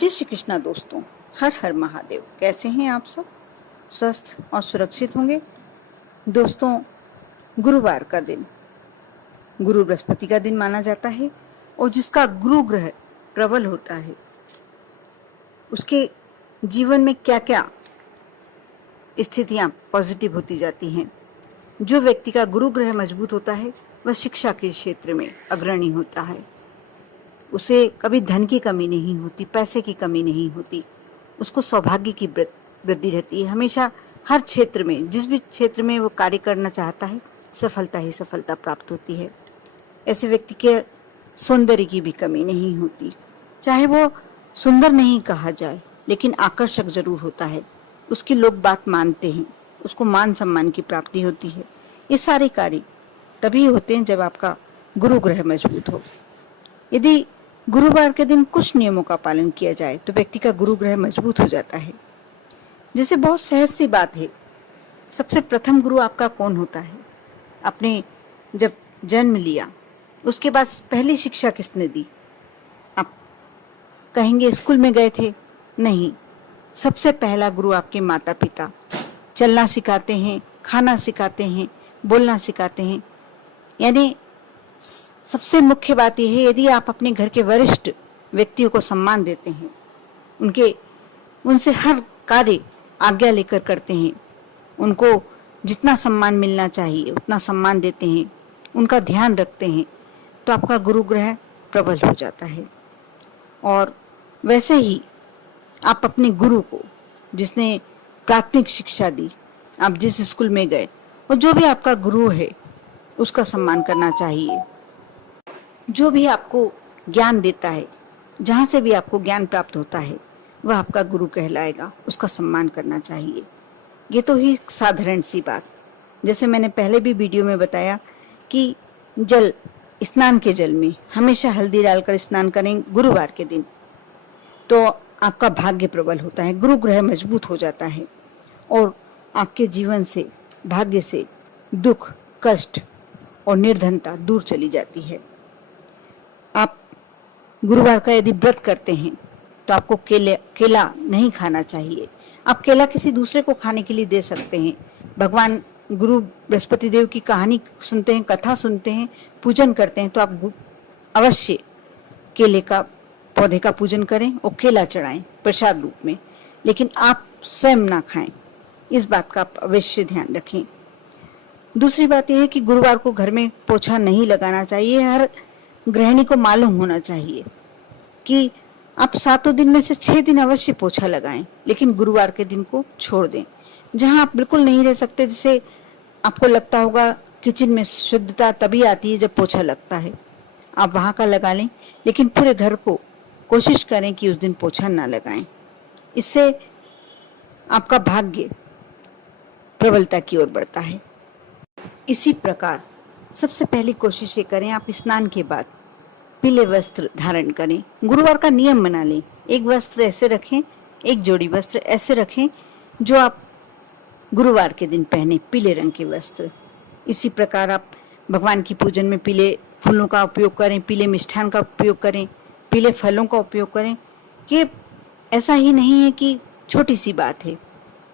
जय श्री कृष्णा दोस्तों, हर हर महादेव। कैसे हैं आप सब? स्वस्थ और सुरक्षित होंगे। दोस्तों, गुरुवार का दिन गुरु बृहस्पति का दिन माना जाता है और जिसका गुरु ग्रह प्रबल होता है उसके जीवन में क्या क्या स्थितियां पॉजिटिव होती जाती हैं। जो व्यक्ति का गुरु ग्रह मजबूत होता है वह शिक्षा के क्षेत्र में अग्रणी होता है। उसे कभी धन की कमी नहीं होती, पैसे की कमी नहीं होती, उसको सौभाग्य की वृद्धि रहती है। हमेशा हर क्षेत्र में, जिस भी क्षेत्र में वो कार्य करना चाहता है, सफलता ही सफलता प्राप्त होती है। ऐसे व्यक्ति के सौंदर्य की भी कमी नहीं होती। चाहे वो सुंदर नहीं कहा जाए लेकिन आकर्षक जरूर होता है। उसकी लोग बात मानते हैं, उसको मान सम्मान की प्राप्ति होती है। ये सारे कार्य तभी होते हैं जब आपका गुरु ग्रह मजबूत हो। यदि गुरुवार के दिन कुछ नियमों का पालन किया जाए तो व्यक्ति का गुरु ग्रह मजबूत हो जाता है। जैसे बहुत सहज सी बात है, सबसे प्रथम गुरु आपका कौन होता है? आपने जब जन्म लिया उसके बाद पहली शिक्षा किसने दी? आप कहेंगे स्कूल में गए थे? नहीं, सबसे पहला गुरु आपके माता पिता चलना सिखाते हैं, खाना सिखाते हैं, बोलना सिखाते हैं। यानी सबसे मुख्य बात यह है, यदि आप अपने घर के वरिष्ठ व्यक्तियों को सम्मान देते हैं, उनसे हर कार्य आज्ञा लेकर करते हैं, उनको जितना सम्मान मिलना चाहिए उतना सम्मान देते हैं, उनका ध्यान रखते हैं, तो आपका गुरु ग्रह प्रबल हो जाता है। और वैसे ही आप अपने गुरु को, जिसने प्राथमिक शिक्षा दी, आप जिस स्कूल में गए, और जो भी आपका गुरु है उसका सम्मान करना चाहिए। जो भी आपको ज्ञान देता है, जहाँ से भी आपको ज्ञान प्राप्त होता है, वह आपका गुरु कहलाएगा, उसका सम्मान करना चाहिए। ये तो ही साधारण सी बात। जैसे मैंने पहले भी वीडियो में बताया कि स्नान के जल में हमेशा हल्दी डालकर स्नान करें गुरुवार के दिन, तो आपका भाग्य प्रबल होता है, गुरु ग्रह मजबूत हो जाता है और आपके जीवन से, भाग्य से दुख, कष्ट और निर्धनता दूर चली जाती है। आप गुरुवार का यदि व्रत करते हैं तो आपको केला नहीं खाना चाहिए। आप केला किसी दूसरे को खाने के लिए दे सकते हैं। भगवान गुरु बृहस्पति देव की कहानी सुनते हैं, कथा सुनते हैं, पूजन करते हैं, तो आप अवश्य केले का पौधे का पूजन करें और केला चढ़ाएं प्रसाद रूप में, लेकिन आप स्वयं ना खाएं। इस बात का आप अवश्य ध्यान रखें। दूसरी बात यह है कि गुरुवार को घर में पोछा नहीं लगाना चाहिए। हर गृहिणी को मालूम होना चाहिए कि आप 7 दिन में से 6 दिन अवश्य पोछा लगाएं, लेकिन गुरुवार के दिन को छोड़ दें। जहां आप बिल्कुल नहीं रह सकते, जैसे आपको लगता होगा किचन में शुद्धता तभी आती है जब पोछा लगता है, आप वहां का लगा लें, लेकिन पूरे घर को कोशिश करें कि उस दिन पोछा ना लगाएं। इससे आपका भाग्य प्रबलता की ओर बढ़ता है। इसी प्रकार सबसे पहली कोशिश ये करें, आप स्नान के बाद पीले वस्त्र धारण करें। गुरुवार का नियम बना लें, एक वस्त्र ऐसे रखें, एक जोड़ी वस्त्र ऐसे रखें जो आप गुरुवार के दिन पहने, पीले रंग के वस्त्र। इसी प्रकार आप भगवान की पूजन में पीले फूलों का उपयोग करें, पीले मिष्ठान का उपयोग करें, पीले फलों का उपयोग करें। ये ऐसा ही नहीं है कि छोटी सी बात है।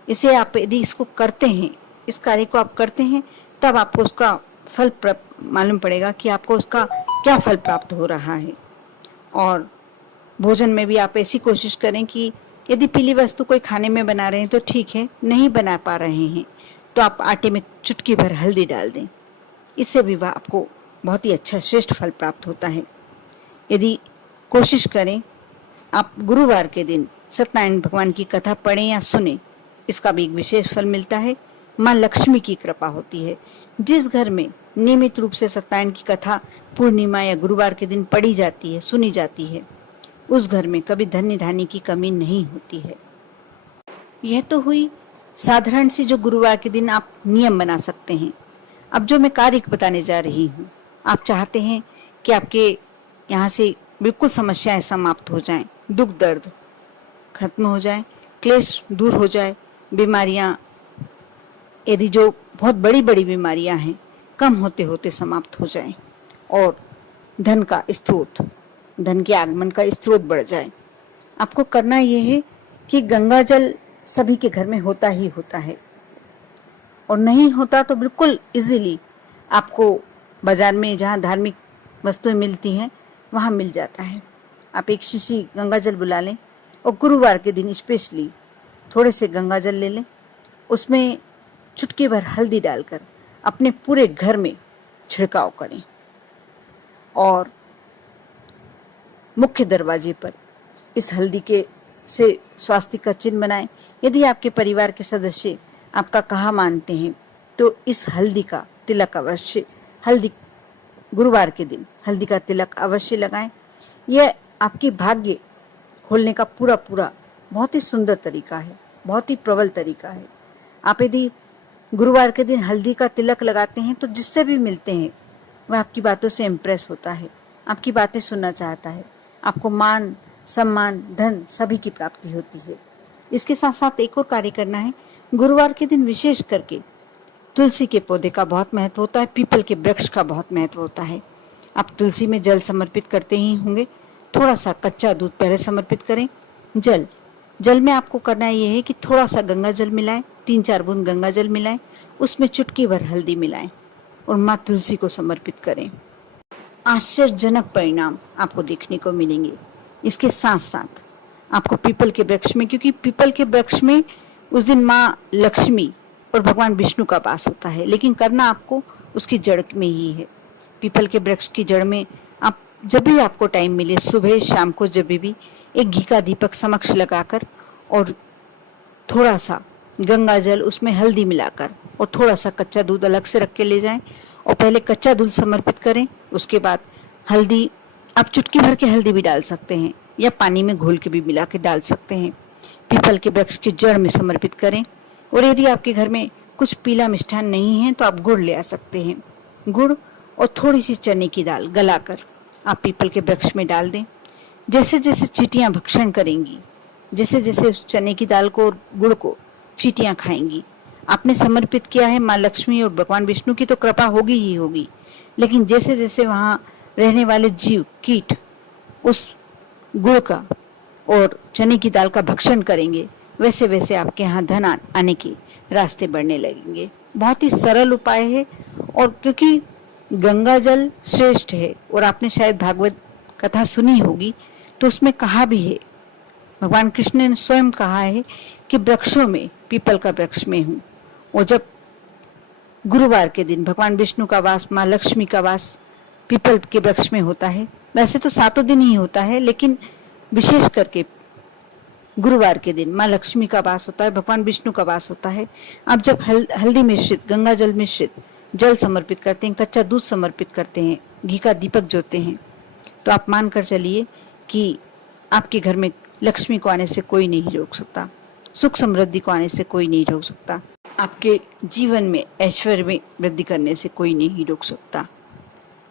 इसे आप यदि इसको करते हैं, इस कार्य को आप करते हैं, तब आपको उसका फल मालूम पड़ेगा कि आपको उसका क्या फल प्राप्त हो रहा है। और भोजन में भी आप ऐसी कोशिश करें कि यदि पीली वस्तु कोई खाने में बना रहे हैं तो ठीक है, नहीं बना पा रहे हैं तो आप आटे में चुटकी भर हल्दी डाल दें। इससे भी आपको बहुत ही अच्छा श्रेष्ठ फल प्राप्त होता है। यदि कोशिश करें आप गुरुवार के दिन सत्यनारायण भगवान की कथा पढ़ें या सुने, इसका भी एक विशेष फल मिलता है। माँ लक्ष्मी की कृपा होती है। जिस घर में नियमित रूप से सत्यनारायण की कथा पूर्णिमा या गुरुवार के दिन पढ़ी जाती है, सुनी जाती है, उस घर में कभी धन्य धान्य की कमी नहीं होती है। यह तो हुई साधारण सी जो गुरुवार के दिन आप नियम बना सकते हैं। अब जो मैं कार्य बताने जा रही हूँ, आप चाहते हैं कि आपके यहाँ से बिल्कुल समस्याएं समाप्त हो जाएं, दुख दर्द खत्म हो जाए, क्लेश दूर हो जाए, बीमारियां यदि जो बहुत बड़ी बड़ी बीमारियां हैं कम होते होते समाप्त हो जाएं और धन का स्रोत, धन के आगमन का स्रोत बढ़ जाए, आपको करना ये है कि गंगा जल सभी के घर में होता ही होता है, और नहीं होता तो बिल्कुल इजीली आपको बाजार में जहाँ धार्मिक वस्तुएं मिलती हैं वहाँ मिल जाता है। आप एक शीशी गंगा जल बुला लें और गुरुवार के दिन स्पेशली थोड़े से गंगा जल ले लें, उसमें चुटकी भर हल्दी डालकर अपने पूरे घर में छिड़काव करें और मुख्य दरवाजे पर इस हल्दी के से स्वास्तिक का चिन्ह बनाएं। यदि आपके परिवार के सदस्य आपका कहा मानते हैं तो इस हल्दी का तिलक अवश्य, हल्दी गुरुवार के दिन हल्दी का तिलक अवश्य लगाएं। यह आपके भाग्य खोलने का पूरा बहुत ही सुंदर तरीका है, बहुत ही प्रबल तरीका है। आप यदि गुरुवार के दिन हल्दी का तिलक लगाते हैं तो जिससे भी मिलते हैं वह आपकी बातों से इम्प्रेस होता है, आपकी बातें सुनना चाहता है, आपको मान सम्मान धन सभी की प्राप्ति होती है। इसके साथ साथ एक और कार्य करना है। गुरुवार के दिन विशेष करके तुलसी के पौधे का बहुत महत्व होता है, पीपल के वृक्ष का बहुत महत्व होता है। आप तुलसी में जल समर्पित करते ही होंगे, थोड़ा सा कच्चा दूध पहले समर्पित करें। जल में आपको करना यह है कि थोड़ा सा गंगा जल मिलाएं, 3-4 बूंद गंगा जल मिलाएं, उसमें चुटकी भर हल्दी मिलाएं और माँ तुलसी को समर्पित करें। आश्चर्यजनक परिणाम आपको देखने को मिलेंगे। इसके साथ साथ आपको पीपल के वृक्ष में, क्योंकि पीपल के वृक्ष में उस दिन माँ लक्ष्मी और भगवान विष्णु का वास होता है, लेकिन करना आपको उसकी जड़ में ही है। पीपल के वृक्ष की जड़ में आप जब भी आपको टाइम मिले, सुबह शाम को जब भी, एक घी का दीपक समक्ष लगाकर और थोड़ा सा गंगा जल उसमें हल्दी मिलाकर और थोड़ा सा कच्चा दूध अलग से रख के ले जाएं और पहले कच्चा दूध समर्पित करें। उसके बाद हल्दी, आप चुटकी भर के हल्दी भी डाल सकते हैं या पानी में घोल के भी मिला के डाल सकते हैं, पीपल के वृक्ष की जड़ में समर्पित करें। और यदि आपके घर में कुछ पीला मिष्ठान नहीं है तो आप गुड़ ले आ सकते हैं। गुड़ और थोड़ी सी चने की दाल गलाकर आप पीपल के वृक्ष में डाल दें। जैसे जैसे चींटियां भक्षण करेंगी, जैसे जैसे उस चने की दाल को और गुड़ को चींटियां खाएंगी, आपने समर्पित किया है, माँ लक्ष्मी और भगवान विष्णु की तो कृपा होगी ही होगी, लेकिन जैसे जैसे वहाँ रहने वाले जीव कीट उस गुड़ का और चने की दाल का भक्षण करेंगे, वैसे वैसे आपके यहाँ धन आने के रास्ते बढ़ने लगेंगे। बहुत ही सरल उपाय है, और क्योंकि गंगा जल श्रेष्ठ है और आपने शायद भागवत कथा सुनी होगी तो उसमें कहा भी है, भगवान कृष्ण ने स्वयं कहा है कि वृक्षों में पीपल का वृक्ष में हूँ। और जब गुरुवार के दिन भगवान विष्णु का वास, माँ लक्ष्मी का वास पीपल के वृक्ष में होता है, वैसे तो 7 दिन ही होता है, लेकिन विशेष करके गुरुवार के दिन माँ लक्ष्मी का वास होता है, भगवान विष्णु का वास होता है। आप जब हल्दी मिश्रित, गंगा जल मिश्रित जल समर्पित करते हैं, कच्चा दूध समर्पित करते हैं, घी का दीपक जोते हैं, तो आप मान कर चलिए कि आपके घर में लक्ष्मी को आने से कोई नहीं रोक सकता, सुख समृद्धि को आने से कोई नहीं रोक सकता, आपके जीवन में ऐश्वर्य में वृद्धि करने से कोई नहीं रोक सकता।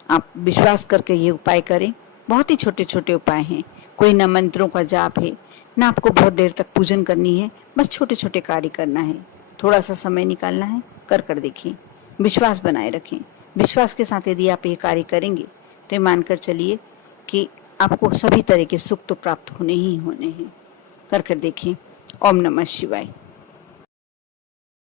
आप विश्वास करके ये उपाय करें। बहुत ही छोटे छोटे उपाय हैं, कोई ना मंत्रों का जाप है, ना आपको बहुत देर तक पूजन करनी है, बस छोटे छोटे कार्य करना है, थोड़ा सा समय निकालना है, कर देखें, विश्वास बनाए रखें। विश्वास के साथ यदि आप ये कार्य करेंगे तो ये मानकर चलिए कि आपको सभी तरह के सुख तो प्राप्त होने ही होने हैं। कर देखें। ओम नमः शिवाय।